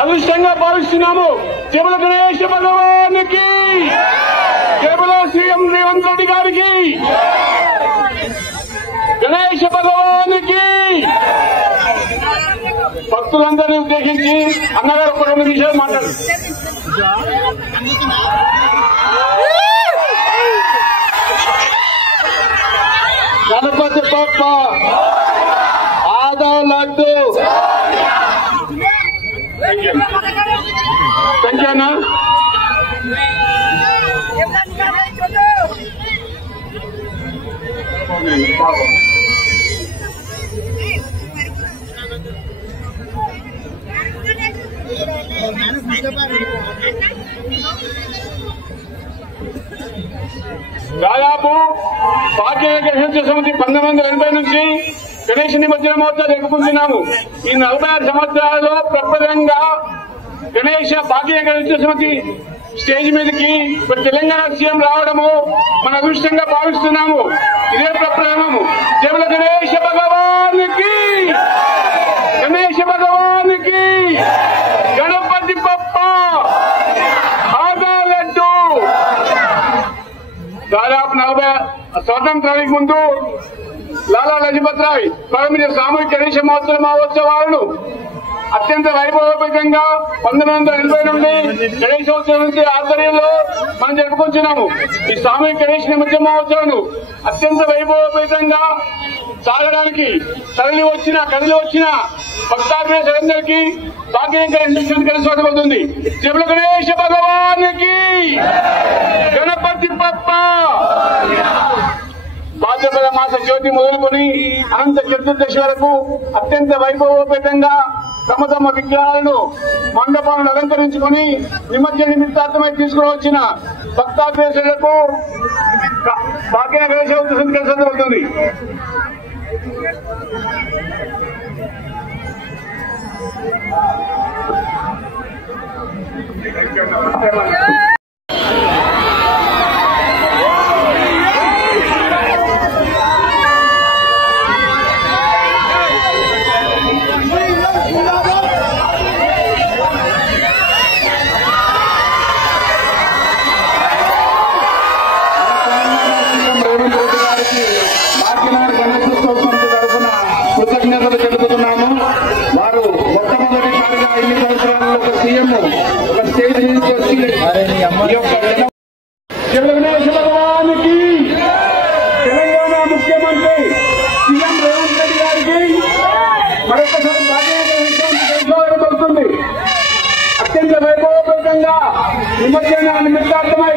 అదృష్టంగా భావిస్తున్నాము. జయముల గణేశ భగవానికి, జయముల సీఎం రేవంత్ రెడ్డి గారికి, గణేశ భగవానికి. భక్తులందరినీ ఉద్దేశించి అన్నగారు ఒక 2 నిమిషాలు మాట్లాడు. గణపతి బప్ప ఆదా లడ్డు సంఖ్యానా దాదాపు భారతీయ గణేశ సమితి 1980 నుంచి గణేశ నిమజ్జన మహోత్సవాలు జరుపుకుంటున్నాము. ఈ 46 సంవత్సరాలలో ప్రప్రదంగా భారతీయ గణేశ సమితి స్టేజ్ మీదకి ఇప్పుడు తెలంగాణ సీఎం రావడము మన అదృష్టంగా భావిస్తున్నాము. ఇదే ప్రప్రథమము. జయముల గణేశ భగవానికి, గణేశ భగవానికి, గణపతి బప్ప ఆదా లడ్డు. దాదాపు 40 స్వాతంత్రానికి ముందు లాలా లజపత్ రాయ్ ప్రారంభించిన సామూహిక గణేశ మహోత్సవాలను అత్యంత వైభవపేతంగా 1980 నుండి గణేశోత్సవం నుంచి ఆధ్వర్యంలో మనం జరుపుకుంటున్నాము. ఈ సామూహిక గణేశ నిమజ్జన మహోత్సవాలను అత్యంత వైభవపేతంగా సాగడానికి కదిలి వచ్చిన భక్తాగ్రేసరందరికీ భాగ్యం కలిసి అవుతుంది. జయముల గణేశ భగవానికి, గణపతి బప్ప. భాద్రపద మాస జ్యోతి మొదలుకొని అనంత చతుర్దశి వరకు అత్యంత వైభవపేతంగా తమ విగ్రహాలను మండపాలను అలంకరించుకుని నిమజ్జన నిమిత్తార్థమై తీసుకువచ్చిన భక్తాగ్రేసులకు భాగ్య గణేశ ఉత్సవం కలిసి కృతజ్ఞతలు తెలుపుతున్నాము. వారు మొట్టమొదటిసారిగా 2 సంవత్సరాలలో ఒక సీఎం ఒక స్టేజ్ నుంచి వచ్చి గణేశ భగవానికి, తెలంగాణ ముఖ్యమంత్రి సీఎం రేవంత్ రెడ్డి గారికి మరొకసారి తెలుస్తుంది. అత్యంత వైభవపేతంగా నిమజ్జన నిమిత్తార్థమై